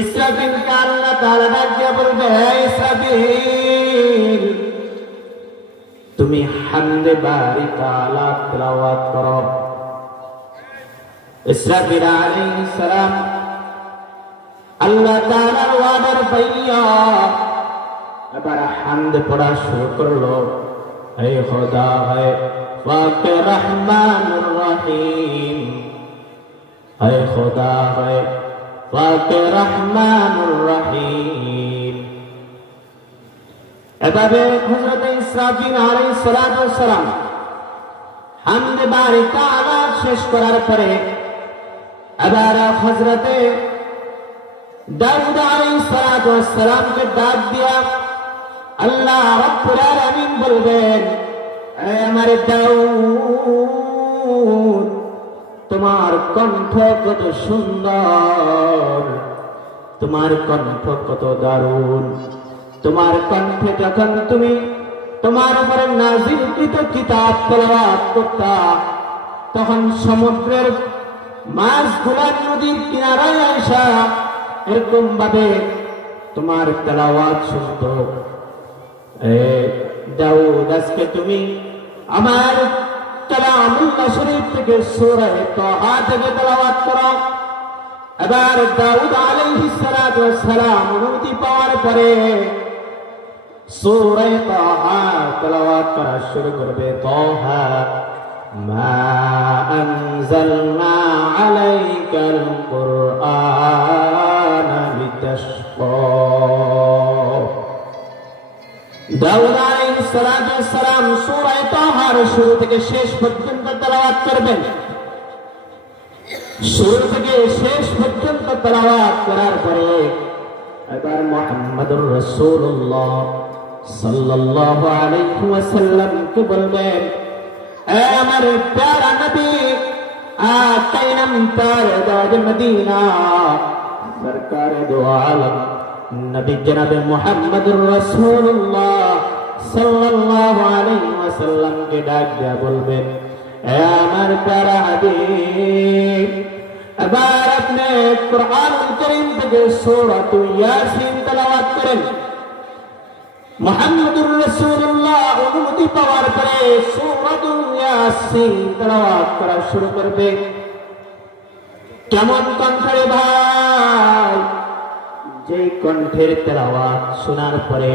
ইসরাফিলকে আল্লাহ তাআলা ডাক দিয়ে বলবে, হে ইসরাফিল, তুমি হামদে বারি তাআলা তেলাওয়াত করো। ইসরাফিল আলাইহিস সালাম আল্লাহ তাআলার ওয়াদার পাইয়া এবার হামদ পড়া শুরু করলো। হে খোদা, হে পাক রহমানুর রহিম, হে খোদা, হে পাক রহমানুর রহিম। এভাবে হযরত ইসরাফিল আলাইহিস সালাম হামদ বারি তাআলা শেষ করার পরে এবার হযরত দাউদ আলাইহিস সালামকে ডাক দিয়া আল্লাহ রাব্বুল আলামিন বলবেন, হে আমার দাউদ, তোমার কণ্ঠ কত সুন্দর, তোমার কণ্ঠ কত দারুণ। তোমার কণ্ঠে যখন তুমি তোমার উপরে নাযিলকৃত কিতাব তেলাওয়াত করতা, তখন সমুদ্রের মাছগুলা নদীর কিনারায় আসা এরকম ভাবে তোমার তেলাওয়াত শুনত। দাউদ, আজকে তুমি আমার কালামুল্লাহ শরীফ থেকে সূরা তাহা থেকে তেলাওয়াত করো। এবার দাউদ আলাইহিস সালাম অনুমতি পাওয়ার পরে সূরা তাহা তেলাওয়াত করা শুরু করবে। তাহা মা আনজালনা আলাইকাল কুরআনা লিতাশকা। দাউদ আলাইহিস সালাম সূরা তাহার শুরু থেকে শেষ পর্যন্ত তেলাওয়াত করবেন। শুরু থেকে শেষ পর্যন্ত তেলাওয়াত করার পরে এবার মুহাম্মদুর রাসূলুল্লাহ সাল্লাল্লাহু আলাইহি ওয়াসাল্লাম কে বলবেন, এ আমার প্যারা নবী, আকাইনাম তারদাদ মদিনা, সরকার দো আলম নবী জনাবে মুহাম্মদুর রাসূলুল্লাহ সাল্লাল্লাহু আলাইহি ওয়াসাল্লাম কে ডাক দিয়া বলবেন, এ আমার প্যারা হাবিব, এবার আপনি কুরআনুল কারীম থেকে সূরা ইয়াসিন তেলাওয়াত করেন। মুহাম্মদুর রাসূলুল্লাহ অনুমতি পাওয়ার পরে সূরা ইয়াসিন তেলাওয়াত করা শুরু করবে। কেমন কণ্ঠে ভাই, যে কণ্ঠের তেলাওয়াত শোনার পরে,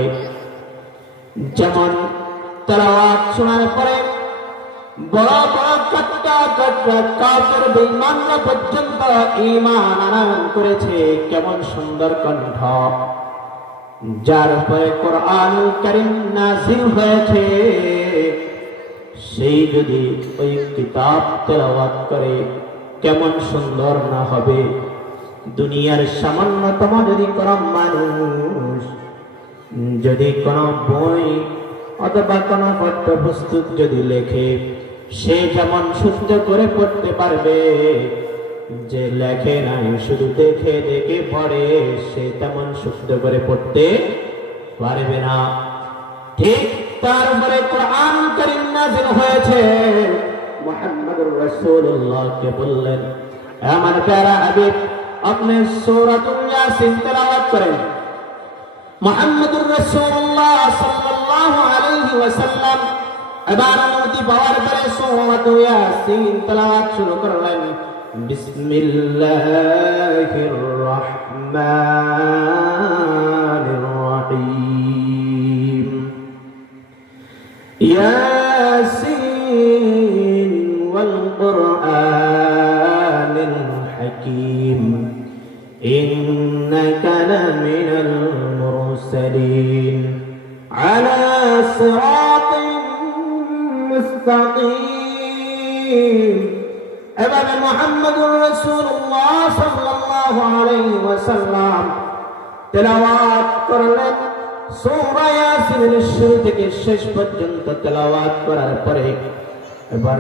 যেমন তেলাওয়াত শোনার পরে বড় বড় কাট্টা কাট্টা কাফের বেঈমানরা পর্যন্ত ঈমান আনয়ন করেছে। কেমন সুন্দর কণ্ঠ, যার উপরে কুরআনুল কারীম নাযিল হয়েছে, সেই যদি ওই কিতাব তেলাওয়াত করে কেমন সুন্দর না হবে। দুনিয়ার সামান্যতম যদি কোনো মানুষ যদি কোনো বই অথবা কোনো পাঠ্যপুস্তক যদি লেখে, সে যেমন শুদ্ধ করে পড়তে পারবে, যে লেখে নাই শুধু দেখে দেখে পড়ে, সে তেমন শুদ্ধ করে পড়তে পারবে না। ঠিক তারপরে কুরআনুল কারীম নাযিল হয়েছে। মুহাম্মদুর রাসূলুল্লাহ কে বললেন, আমার প্যারা হাবিব, আপনি সূরাতুল ইয়াসিন তেলাওয়াত করেন। মুহাম্মদুর রাসূলুল্লাহ সাল্লাল্লাহু আলাইহি ওয়াসাল্লাম এবার অনুমতি পাওয়ার পরে সূরাতুল ইয়াসিন তেলাওয়াত শুরু করলেন। বিসমিল্লাহির রহমানির রহিম। ইয়াসিন ওয়াল কুরআনিল হাকীম, ইন্নাকা লামিনাল মুরসালিন আলা সিরাতিন মুস্তাকিম। এভাবে মুহাম্মদুর রাসূলুল্লাহ সাল্লাল্লাহু আলাইহি ওয়াসাল্লাম তেলাওয়াত করলেন। সূরা ইয়াসিনের শুরু থেকে শেষ পর্যন্ত তেলাওয়াত করার পরে এবার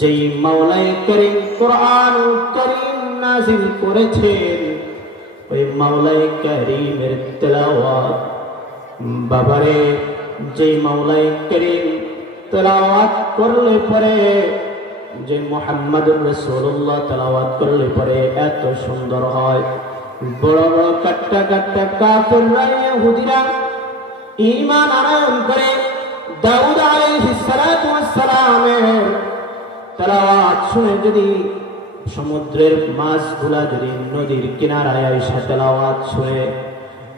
যেই মাওলাই কারীম কুরআনুল কারীম নাযিল করেছেন, ওই মাওলাই কারীমের তেলাওয়াত, বাবারে, যেই মাওলাই কারীম তেলাওয়াত করলে পরে, যে মুহাম্মদুর রাসূলুল্লাহ তেলাওয়াত করলে পরে এত সুন্দর হয়, বড় বড় কাট্টা কাট্টা কাফেররা ইহুদিরা ঈমান আনয়ন করে দাউদ আলাইহিস সালাতু ওয়াস সালামের তেলাওয়াত শুনে যদি সমুদ্রের মাছগুলা যদি নদীর কিনারায় এসে তেলাওয়াত শুনে,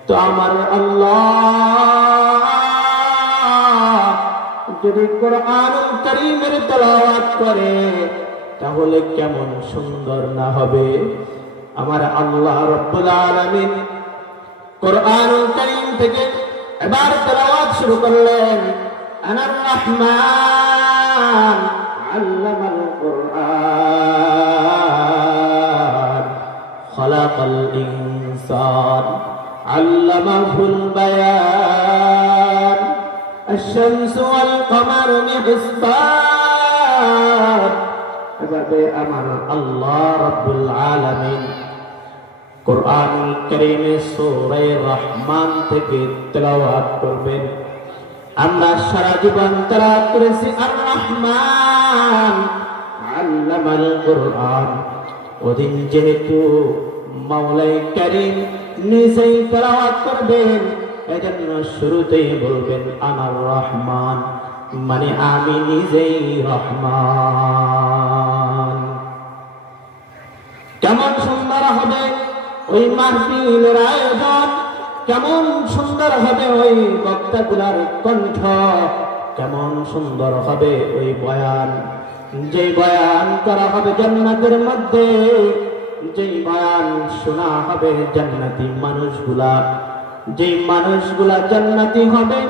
তো আমার আল্লাহ যদি কোরআনুল কারীমের তেলাওয়াত করে তাহলে কেমন সুন্দর না হবে। আমার আল্লাহ রাব্বুল আলামিন কোরআনুল কারীম থেকে এবার তেলাওয়াত শুরু করলেন, আনার রহমান আল্লামাল কুরআন খালাকাল ইনসান আল্লামাহুল বায়ান আশ-শামসু ওয়াল কমারু বিহিসবান। এভাবে আমার আল্লাহ রাব্বুল আলামিন কোরআনুল কারীমে সূরা রহমান থেকে তেলাওয়াত করবেন। আমরা সারা জীবন তেলাওয়াত করেছি আর রহমান আল্লামাল কুরআন। ওদিন যেহেতু মাওলাই কারীম নিজেই তেলাওয়াত করবেন, এজন্য শুরুতেই বলবেন আনার রহমান, মানে আমি নিজেই রহমান। কেমন সুন্দর হবে ওই মাহফিলের আয়োজন, কেমন সুন্দর হবে ওই বক্তাগুলার কণ্ঠ, কেমন সুন্দর হবে ওই বয়ান, যে বয়ান করা হবে জান্নাতের মধ্যে, যে বয়ান শোনা হবে জান্নাতি মানুষগুলা, যে মানুষগুলা জান্নাতি হবে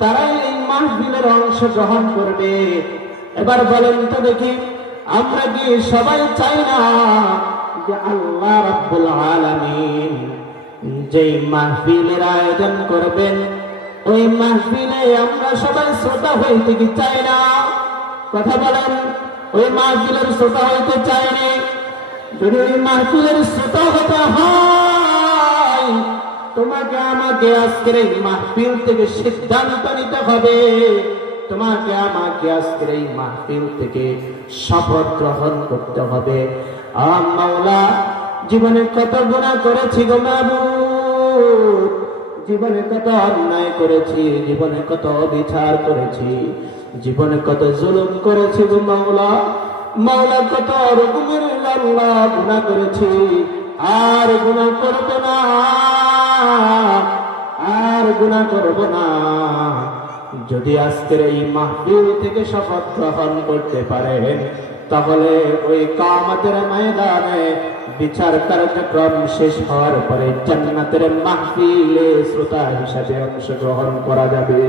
তারাই এই মাহফিলের অংশগ্রহণ করবে। এবার বলেন তো দেখি, আমরা কি সবাই চাই না যে আল্লাহ রাব্বুল আলামিন যেই মাহফিলের আয়োজন করবেন ওই মাহফিলে আমরা সবাই শ্রোতা হইতে কি চাই না? কথা বলেন, ওই মাহফিলের শ্রোতা হইতে চাইনি? যদি ওই মাহফিলের শ্রোতা হতে হয়, তোমাকে আমাকে আজকের এই মাহফিল থেকে সিদ্ধান্ত নিতে হবে, তোমাকে আমাকে আজকের এই মাহফিল থেকে শপথ গ্রহণ করতে হবে। মাওলা, জীবনে কত গুনাহ করেছি গো মাবুদ, জীবনে কত অন্যায় করেছি, জীবনে কত অবিচার করেছি, জীবনে কত জুলুম করেছি গো মাওলা। মাওলা, কত রকমের আল্লাহ গুনাহ করেছি, আর গুনাহ করব না, আর গুনাহ করব না। যদি আজকের এই মাহফিল থেকে শপথ গ্রহণ করতে পারেন, তাহলে ওই কিয়ামতের ময়দানে বিচার কার্যক্রম শেষ হওয়ার পরে জান্নাতের মাহফিলে শ্রোতা হিসাবে অংশগ্রহণ করা যাবে।